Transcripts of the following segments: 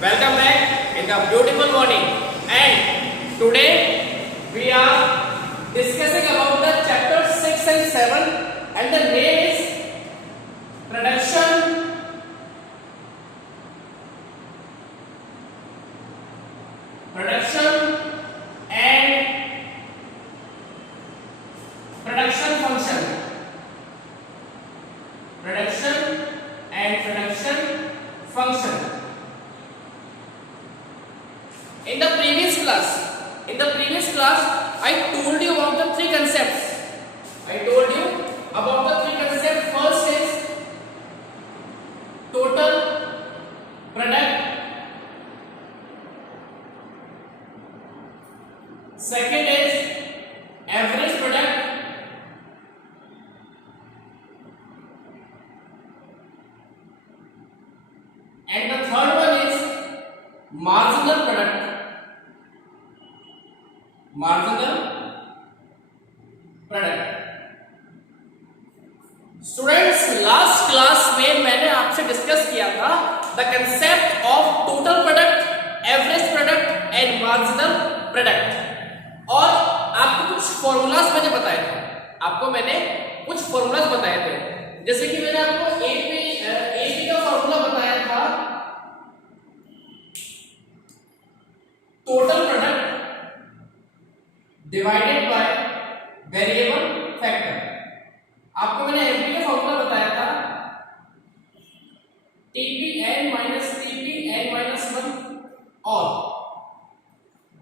Welcome back in the beautiful morning, and today we are discussing about the chapter 6 and 7, and the name is production and production function. Production and production function. In the previous class, I told you about the three concepts. First is total product. Second is average product. And the third one is marginal product. Students, last class में मैंने आपसे discuss किया था the concept of total product, average product and marginal product, और आपको कुछ formulas मैंने कुछ फॉर्मूलाज बताए थे। जैसे कि मैंने आपको एपी का फॉर्मूला बताया था, total product divided by variable factor. आपको मैंने एपी का फॉर्मूला बताया था TPN माइनस TPN माइनस 1 और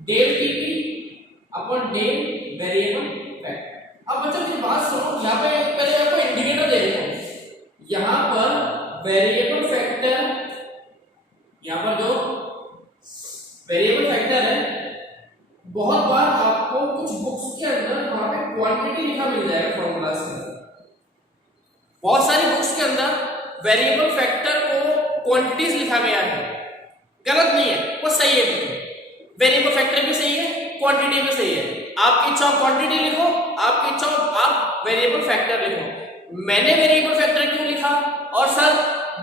del TP upon del variable factor. अब बच्चों की बात सुनो, यहाँ पे पहले आपको इंडिकेटर दे देता हूं। यहाँ पर वेरिएबल फैक्टर, यहाँ पर जो वेरिएबल फैक्टर है, बहुत बार आपको कुछ बुक्स के अंदर वहां पे क्वांटिटी लिखा मिल जाएगा फॉर्मूला से। बहुत सारी बुक्स के अंदर वेरिएबल फैक्टर को क्वांटिटीज लिखा गया है, गलत नहीं है, वो सही है। वेरिएबल फैक्टर भी सही है, क्वांटिटी भी सही है। आपकी इच्छा क्वांटिटी लिखो, आपकी इच्छा आप वेरिएबल फैक्टर लिखो। मैंने वेरिएबल फैक्टर क्यों लिखा, और सर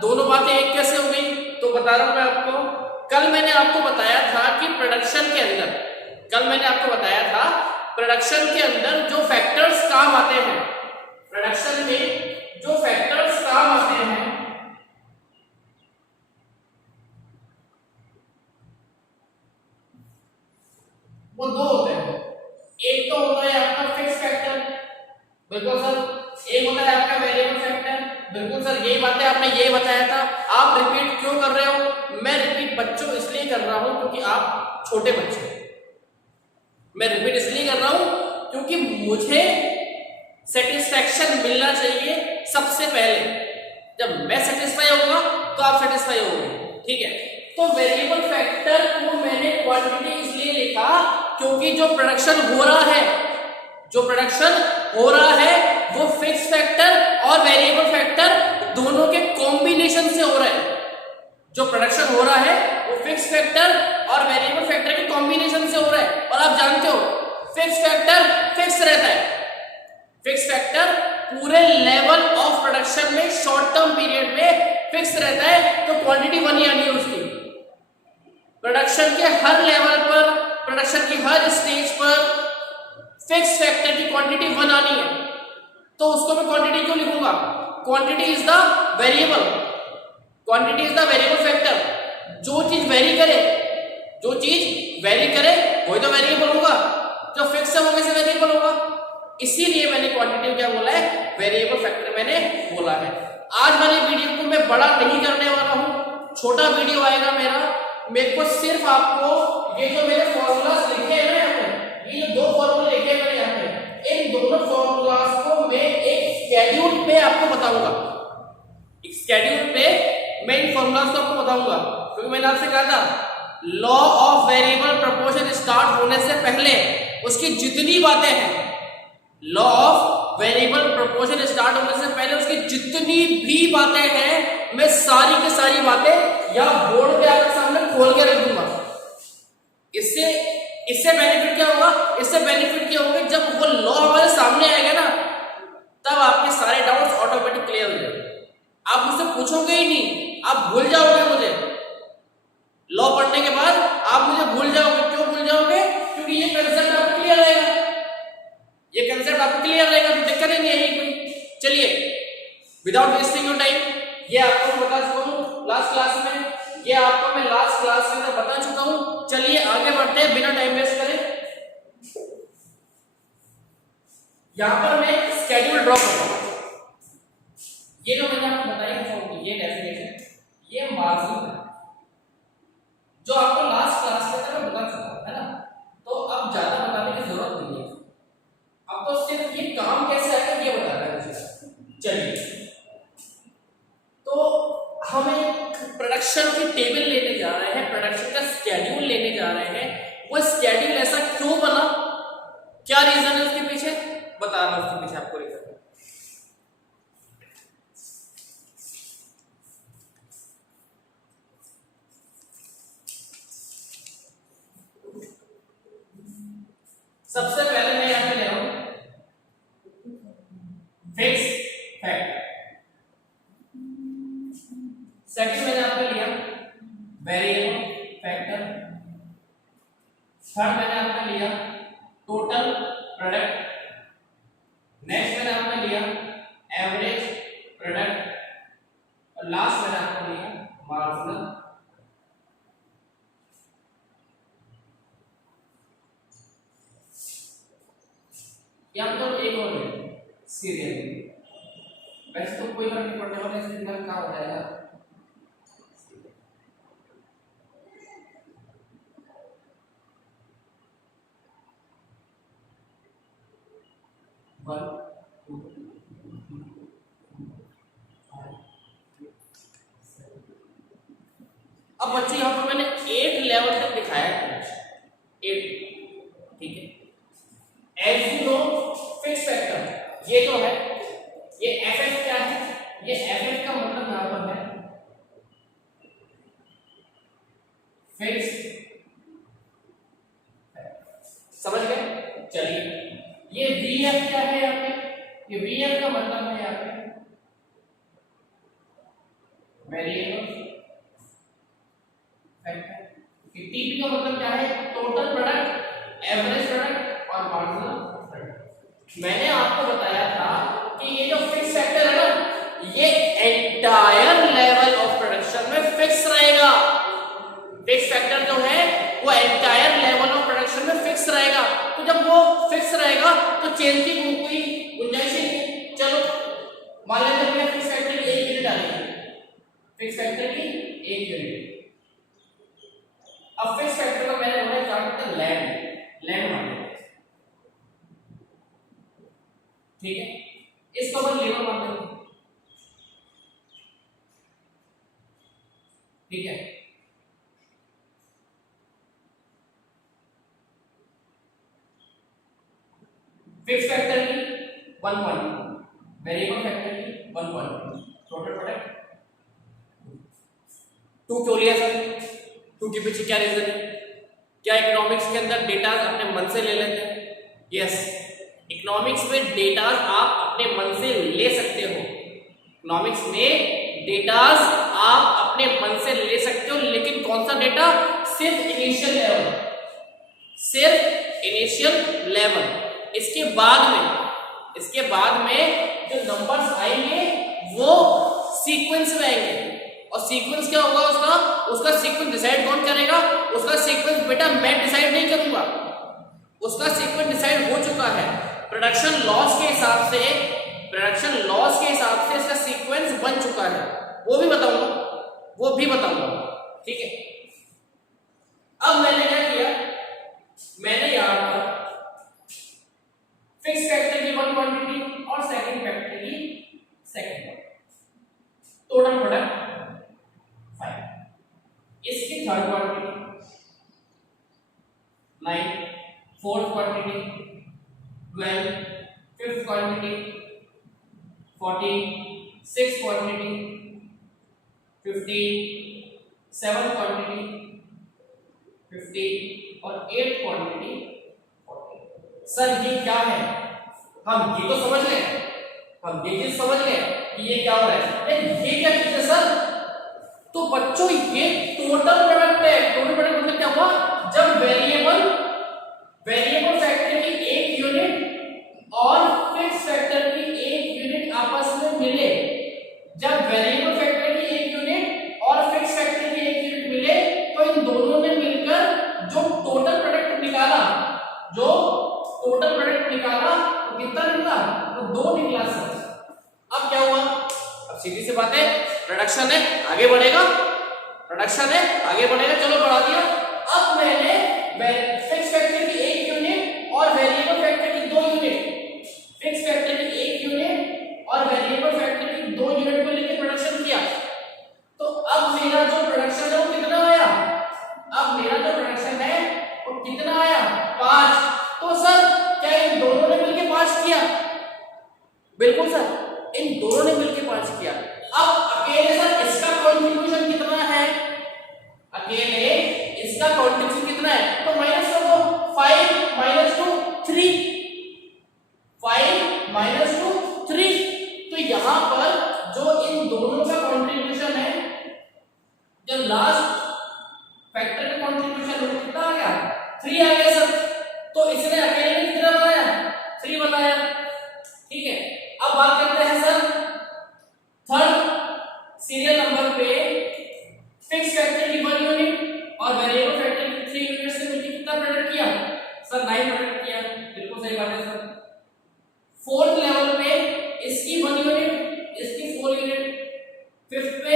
दोनों बातें एक कैसे हो गई, तो बता रहा हूं मैं आपको। कल मैंने आपको बताया था कि प्रोडक्शन के अंदर जो फैक्टर्स काम आते हैं, प्रोडक्शन में जो फैक्टर्स काम आते हैं, वो दो होते हैं। एक तो होता है आपका फिक्स फैक्टर, बिल्कुल सर। एक होता है आपका वेरिएबल फैक्टर, बिल्कुल सर। यही बातें आपने ये बताया था, आप रिपीट क्यों कर रहे हो? मैं रिपीट बच्चों इसलिए कर रहा हूं क्योंकि आप छोटे बच्चे हो। मैं रिपीट इसलिए कर रहा हूं क्योंकि मुझे सेटिस्फैक्शन मिलना चाहिए सबसे पहले। जब मैं सेटिस्फाई होऊंगा तो आप सेटिस्फाई होंगे, ठीक है। तो वेरिएबल फैक्टर को मैंने क्वांटिटी इसलिए लिखा क्योंकि जो प्रोडक्शन हो रहा है वो फिक्स फैक्टर और वेरिएबल फैक्टर दोनों के कॉम्बिनेशन से हो रहा है। जो प्रोडक्शन हो रहा है वो फिक्स फैक्टर और वेरिएबल फैक्टर के कॉम्बिनेशन से हो रहा है। और आप जानते हो फिक्स फैक्टर फिक्स रहता है। फिक्स फैक्टर पूरे लेवल ऑफ प्रोडक्शन में शॉर्ट टर्म पीरियड में फिक्स रहता है, तो क्वांटिटी 1 ही आनी है उसकी। प्रोडक्शन के हर लेवल पर, प्रोडक्शन की हर स्टेज पर फिक्स फैक्टर की क्वांटिटी 1 आनी है। तो उसको मैं क्वांटिटी क्यों लिखूंगा? Quantity is the variable factor. जो चीज वेरी करे वही तो वेरिएबल होगा, जो फिक्स है वो कैसे वेरिएबल होगा? इसीलिए मैंने क्वांटिटी क्या बोला है, वेरिएबल फैक्टर मैंने बोला है। आज वाली वीडियो को मैं बड़ा नहीं करने वाला हूं, छोटा वीडियो आएगा मेरा। मेरे को सिर्फ आपको ये जो मेरे फॉर्मूलाज लिखे हैं ना, यहाँ पे ये जो 2 फॉर्मूले लिखे हैं यहाँ पे, इन दोनों फॉर्मूलाज को मैं एक स्केड्यूल पे आपको बताऊंगा। एक स्केड्यूल पे मैं इन फॉर्मूलाज को आपको बताऊंगा, क्योंकि मैंने आपसे कहा था law of variable proportion start होने से पहले उसकी जितनी बातें हैं, law of variable proportion start होने से पहले उसकी जितनी भी बातें हैं, मैं सारी की सारी बातें या बोर्ड पे आपके सामने खोल के रख दूंगा। इससे बेनिफिट क्या होगा? जब वो लॉ हमारे सामने आएगा ना, तब आपके सारे डाउट्स ऑटोमेटिक क्लियर हो जाएंगे। आप मुझसे पूछोगे ही नहीं, आप भूल जाओगे मुझे। लॉ लास्ट क्लास में, ये आपको मैं लास्ट क्लास के अंदर बता चुका हूं। चलिए आगे बढ़ते हैं बिना टाइम वेस्ट करे। यहां पर मैं स्केड्यूल ड्रॉ करूंगा। ये जो मैंने आपको बताया फॉर्म की ये डेफिनेशन, ये मार्जिन है जो आपको लास्ट क्लास के अंदर बता चुका है ना, तो अब ज्यादा बताने की जरूरत नहीं है। अब तो सिर्फ ये काम कैसे आएगा ये बता रहा है मुझे। चलिए, तो हम एक प्रोडक्शन की टेबल लेने जा रहे हैं, प्रोडक्शन का स्केड्यूल लेने जा रहे हैं। वो स्केड्यूल ऐसा क्यों बना, क्या रीजन है उसके पीछे, बता रहा हूं उसके पीछे आपको रीजन। सबसे पहले मैं यहां पे ले रहा हूं फिक्स फैक्टर, सेकंड मैंने आपको लिया वेरिएबल फैक्टर, थर्ड मैंने आपको लिया टोटल प्रोडक्ट, नेक्स्ट मैंने आपको लिया एवरेज प्रोडक्ट, और लास्ट मैंने आपको लिया मार्जिनल। यहां तो एक और है सीरियल, वैसे तो कोई फर्क नहीं पड़ने वाला, इसमें निकाल क्या हो जाएगा। अब बच्चों यहां पर मैंने 8 लेवल तक दिखाया है, 8, ठीक है। As you know fix factor ये जो है ये एफएफ क्या है, ये एफएफ का मतलब यहां पर है फिक्स, समझ गए। चलिए ये वीएफ क्या है यहां पे, ये वीएफ का मतलब है यहां पे वेरिएबल फैक्टर, टीपी का मतलब क्या है, टोटल प्रोडक्ट, एवरेज प्रोडक्ट और मार्जिनल प्रोडक्ट। मैंने आपको बताया था कि ये जो फिक्स फैक्टर है ना, ये एंटायर लेवल ऑफ प्रोडक्शन में फिक्स रहेगा। फिक्स फैक्टर जो है वो एंटायर लेवल ऑफ प्रोडक्शन में फिक्स रहेगा। तो जब वो फिक्स रहेगा तो चेंज की कोई गुंजाइश नहीं। चलो मान लेते हैं फिक्स फैक्टर की 1 यूनिट आ रही है, फिक्स फैक्टर की 1 यूनिट। अब फिक्स फैक्टर का मैंने बोला क्या करते हैं, लैंड मान लेते, ठीक है। इसको अपन लेबर मान लेते, ठीक है। फिक्स फैक्टर की 1.2, वेरिएबल फैक्टर की 1.2, टोटल प्रोडक्ट 2 क्यों लिया सर, 2 के पीछे क्या रीजन है, क्या इकोनॉमिक्स के अंदर डेटा अपने मन से ले लेते हैं? यस, इकोनॉमिक्स में डेटा आप अपने मन से ले सकते हो, इकोनॉमिक्स में डेटा आप अपने मन से ले सकते हो, लेकिन कौन सा डेटा, सिर्फ इनिशियल लेवल, सिर्फ इनिशियल लेवल। इसके बाद में जो नंबर्स आएंगे वो सीक्वेंस में आएंगे, और सीक्वेंस क्या होगा उसका सीक्वेंस डिसाइड कौन करेगा, उसका सीक्वेंस बेटा मैं डिसाइड नहीं करूंगा, उसका सीक्वेंस डिसाइड हो चुका है प्रोडक्शन लॉस के हिसाब से, इसका सीक्वेंस बन चुका है, वो भी बताऊंगा, ठीक है। अब मैंने क्या किया, मैंने यहां पर फिक्स फैक्टर की 1 क्वांटिटी और सेकंड फैक्टर की सेकंड क्वांटिटी, टोटल प्रोडक्ट 5, इसकी third quantity 9, fourth quantity 12, fifth quantity 14, sixth quantity 15, seventh quantity 15 और एट्थ क्वांटिटी 14। सर ये क्या है, हम ये तो समझ गए, हम ये चीज समझ गए कि ये क्या हो रहा है, लेकिन ये क्या चीज है सर, तो बच्चों ये टोटल प्रोडक्ट है। टोटल प्रोडक्ट मतलब क्या हुआ, जब वेरिएबल फैक्टर की 1 यूनिट और फिक्स फैक्टर की 1 यूनिट आपस में मिले, जब वेरिएबल फैक्टर की 1 यूनिट और प्रोडक्शन है आगे बढ़ेगा, प्रोडक्शन है आगे बढ़ेगा, चलो बढ़ा दिया। अब मैंने फिक्स फैक्टर की 1 यूनिट और वेरिएबल फैक्टर की 2 यूनिट, फिक्स फैक्टर की 1 यूनिट और वेरिएबल फैक्टर की 2 यूनिट को लेकर प्रोडक्शन किया। तो अब मेरा जो प्रोडक्शन है वो कितना आया, अब मेरा जो प्रोडक्शन है वो कितना आया 5। तो सर क्या इन दोनों ने मिलकर 5 किया? बिल्कुल सर, इन दोनों ने मिलकर 5 किया। अब अकेले सर इसका कंट्रीब्यूशन कितना है, अकेले इसका कंट्रीब्यूशन कितना है, तो माइनस कर दो 5 - 2 3, 5 - 2 3। तो यहां पर जो इन दोनों का कंट्रीब्यूशन है, जो लास्ट फैक्टर का कंट्रीब्यूशन है वो कितना आ गया 3 आ गया सर। तो इसने अकेले ने कितना बनाया 3 बनाया, ठीक है। अब बात करते हैं सर थर्ड सीरियल नंबर पे फिक्स फैक्टर की 1 यूनिट और वेरिएबल फैक्टर की 3 यूनिट से मिलकर कितना प्रोडक्ट किया सर 9 प्रोडक्ट किया, बिल्कुल सही बात है सर। फोर्थ लेवल पे इसकी 1 यूनिट, इसकी 4 यूनिट, फिफ्थ पे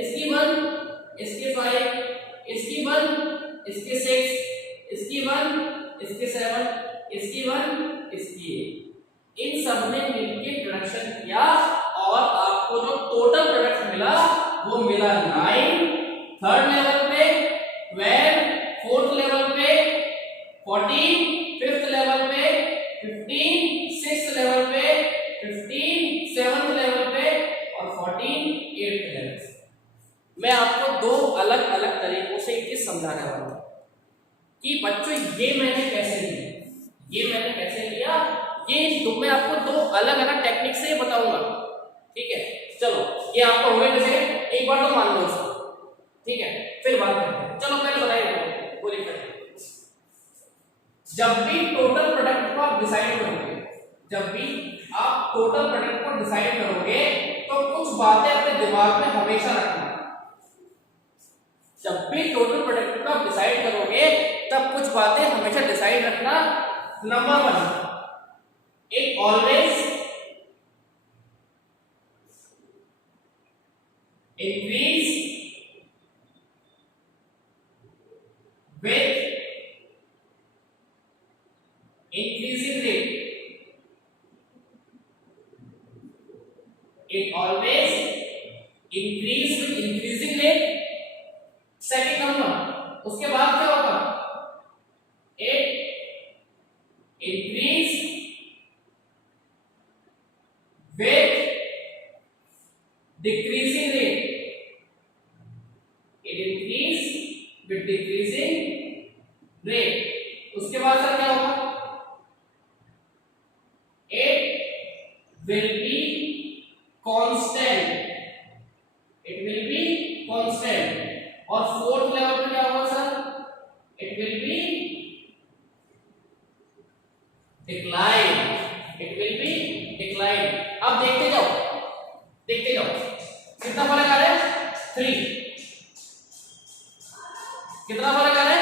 इसकी 1, इसके 5, इसकी 1, इसके 6, इसकी 1, इसके 7, इसकी 1, इसकी 8, इन सब ने मिलकर प्रोडक्शन किया और आपको जो टोटल प्रोडक्ट मिला वो मिला 9 थर्ड लेवल पे, 12 फोर्थ लेवल पे, 14 फिफ्थ लेवल पे, 15 सिक्स्थ लेवल पे, 15 सेवंथ लेवल पे और 14 एट्थ लेवल पे। मैं आपको 2 अलग अलग तरीकों से ये समझाने वाला हूं कि बच्चों ये मैंने कैसे लिया, ये मैंने कैसे लिया, ये मैं आपको 2 अलग अलग टेक्निक से बताऊंगा, ठीक है। चलो ये आपको हो गया, जैसे एक बार तो मान लो इसको, ठीक है, फिर बात करते हैं। चलो पहले बताइए बोलिए, जब भी टोटल प्रोडक्ट को आप डिसाइड करोगे, जब भी आप टोटल प्रोडक्ट को डिसाइड करोगे तो कुछ बातें अपने दिमाग में हमेशा रखना। जब भी टोटल प्रोडक्ट को आप डिसाइड करोगे तब कुछ बातें हमेशा डिसाइड रखना। Number 1, it always increase with increasing rate, it always increase with increasing rate। Second number, उसके बाद क्या होगा, it increase with decreasing rate, it increase with decreasing rate। उसके बाद सर क्या होगा, it will be constant, it will be constant। और fourth level पे क्या होगा sir, it will be decline, it will be decline। अब देखते जाओ, देखते जाओ कितना फर्क आ रहा है 3, कितना फर्क आ रहा है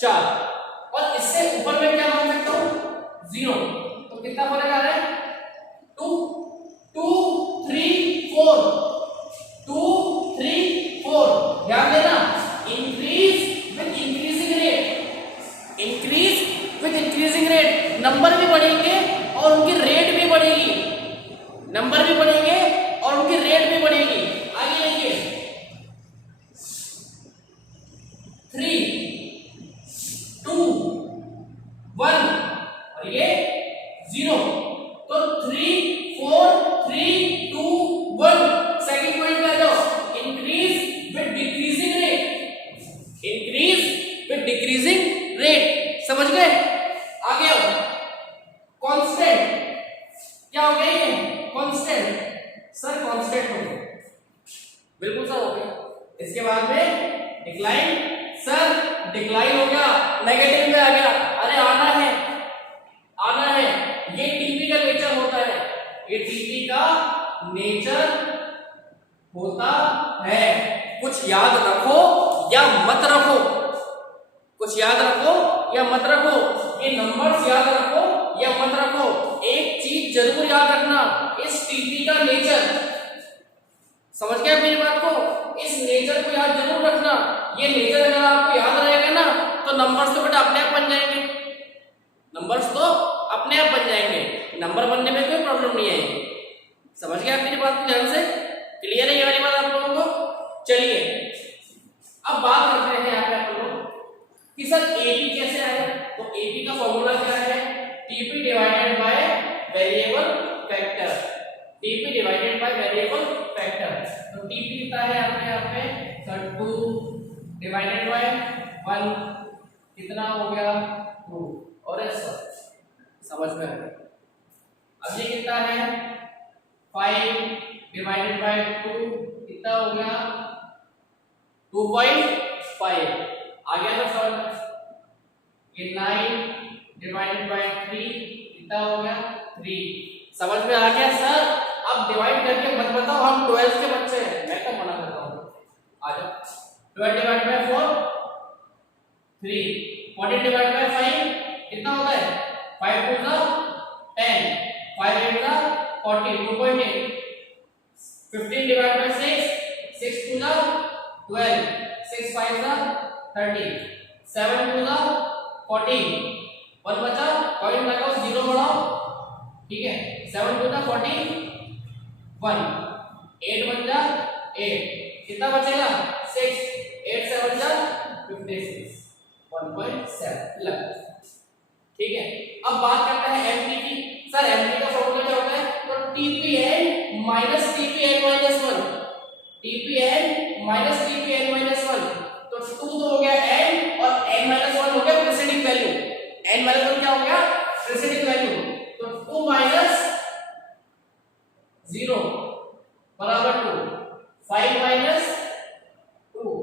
4, और इससे ऊपर में क्या मान सकता हूं 0, तो कितना फर्क आ रहा है 2, 2 3 4, 2 3 4। ध्यान देना, increase with increasing rate, increase with increasing rate, number भी बढ़ेंगे और उनकी रेट भी बढ़ेगी, नंबर भी बढ़ेंगे और उनकी रेट भी बढ़ेगी। आगे देखिए 3 2 1 और ये 0, तो 3 4 3 2 1। सेकंड पॉइंट पे आ जाओ, increase with decreasing rate, increase with decreasing rate, समझ गए। आगे आओ, कांस्टेंट, क्या हो गया ये कांस्टेंट, सर कांस्टेंट हो गया, बिल्कुल सर हो गया। इसके बाद में डिक्लाइन, सर डिक्लाइन हो गया, नेगेटिव में आ गया, अरे आना है, आना है, ये टीपी का नेचर होता है, ये टीपी का नेचर होता है। कुछ याद रखो या मत रखो, कुछ याद रखो या मत रखो, ये नंबर्स याद रखो या मत रखो, एक चीज जरूर याद रखना, इस टीपी का नेचर समझ गए मेरी बात को? इस नेचर को याद जरूर रखना। ये नेचर अगर आपको याद रहेगा ना तो नंबर्स तो बेटा अपने आप बन जाएंगे, नंबर्स तो अपने आप बन जाएंगे, नंबर बनने में कोई प्रॉब्लम नहीं आएगी। समझ गए आप मेरी बात को ध्यान से? क्लियर है ये वाली बात आप लोगों को? चलिए अब बात करते हैं यहाँ पे आप लोग कि सर एपी कैसे आए। तो एपी का फॉर्मूला क्या है? TP divided by variable factor, TP divided by variable factor. तो टीपी कितना है आपके यहाँ पे? सर 2 डिवाइडेड बाय 1 कितना हो गया? 2। और ऐसा समझ में आ गया? अब ये कितना है? 5 डिवाइडेड बाय 2 कितना हो गया? 2.5 आ गया ना सर? ये 9 डिवाइडेड बाय 3 कितना हो गया? 3। समझ में आ गया सर? अब डिवाइड करके मत बताओ हम 12 के बच्चे हैं, मैं तो मना करता हूँ। आ जाओ। 12 डिवाइड बाय 4 3, 14 डिवाइड बाय 5 कितना होता है? 5 2 जा 10, 5 8 जा 40, 2.8। 15 डिवाइड बाय 6 6 2 जा 12, 6 5 जा 30, 7 2 जा 14, 1 बचा, पॉइंट लगाओ, 0 बढ़ाओ, ठीक है। 7 2 जा 41, 8 1 जा 8, कितना बचेगा? 6, 8 7 जा 56, 1.7 लग। ठीक है। अब बात करते हैं एमपी की। सर एमपी का फॉर्मूला क्या होता है? तो TPN minus TPN minus 1, TPN minus TPN minus 1। तो 2 तो हो गया एन और n माइनस 1 हो गया प्रीसीडिंग वैल्यू। n माइनस 1 क्या हो गया? Preceding value. तो 2 माइनस 0 बराबर 2, 5 माइनस 2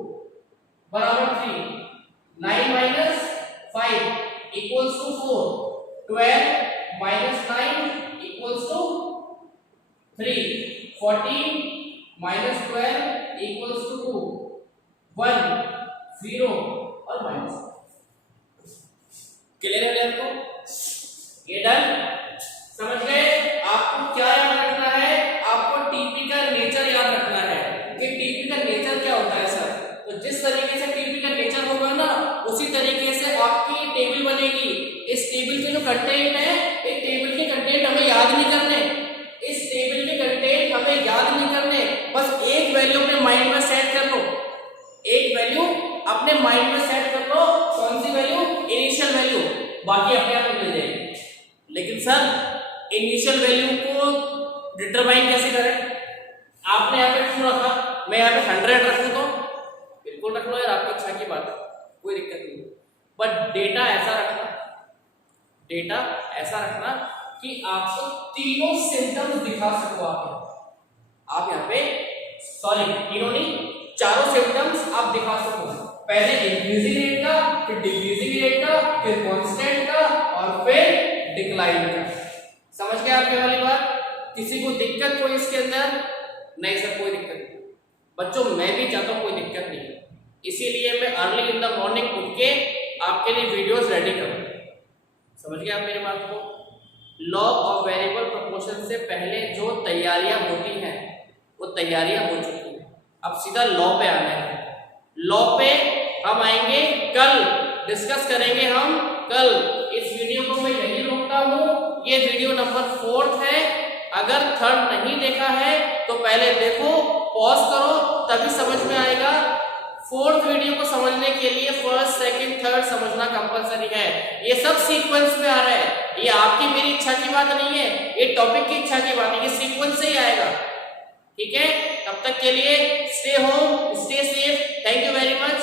बराबर 3, 9 minus 5 equals to 4, 12 minus 9 equals to 3, 14 minus 12 equals to 2, 1 0 और माइनस। क्लियर है आपको? ये डन? समझ गए? आपको क्या याद रखना है? आपको टीपी का नेचर याद रखना है कि टीपी का नेचर क्या होता है सर। तो जिस तरीके से टीपी का नेचर होगा ना उसी तरीके से आपकी टेबल बनेगी। इस टेबल के जो कंटेंट है, इस टेबल के कंटेंट हमें याद नहीं करने, इस टेबल के कंटेंट हमें याद नहीं करने, बस एक वैल्यू अपने माइंड में सेट कर लो, एक वैल्यू अपने माइंड में सेट कर लो। कौन सी वैल्यू? इनिशियल वैल्यू, बाकी अपने आप मिल जाएगी। लेकिन सर इनिशियल वैल्यू को डिटरमाइन कैसे करें? आपने यहाँ पे 2 रखा, मैं यहाँ पे 100 रखूं तो बिल्कुल रख लो यार, आपकी इच्छा की बात है, कोई दिक्कत नहीं। बट डेटा ऐसा रखना, डेटा ऐसा रखना कि आपको तीनों सिम्टम्स दिखा सको। आप यहाँ पे सॉरी तीनों नहीं, चारों सिम्टम्स आप दिखा सको। पहले इंक्रीजिंग रेट का, फिर डिक्रीजिंग रेट का, फिर कांस्टेंट का और फिर डिक्लाइन का। समझ गए आपके वाली बात? किसी को दिक्कत कोई इसके अंदर? नहीं सर कोई दिक्कत नहीं बच्चों, मैं भी चाहता हूँ कोई दिक्कत नहीं, इसीलिए मैं अर्ली इन द मॉर्निंग उठ के आपके लिए वीडियोस रेडी करूँ। समझ गए आप मेरी बात को? लॉ ऑफ वेरिएबल प्रोपोर्शन से पहले जो तैयारियां होती हैं वो तैयारियां हो चुकी हैं। अब सीधा लॉ पे आना है। लॉ पे हम आएंगे कल, डिस्कस करेंगे हम कल। इस वीडियो को मैं यहीं रोकता हूँ। ये वीडियो नंबर 4 है। अगर 3rd नहीं देखा है तो पहले देखो, पॉज करो, तभी समझ में आएगा। 4th वीडियो को समझने के लिए 1st, 2nd, 3rd समझना कंपलसरी है। ये सब सीक्वेंस में आ रहा है, ये आपकी मेरी इच्छा की बात नहीं है, ये टॉपिक की इच्छा की बात है, ये सीक्वेंस से ही आएगा। ठीक है, तब तक के लिए stay home, stay safe, thank you very much.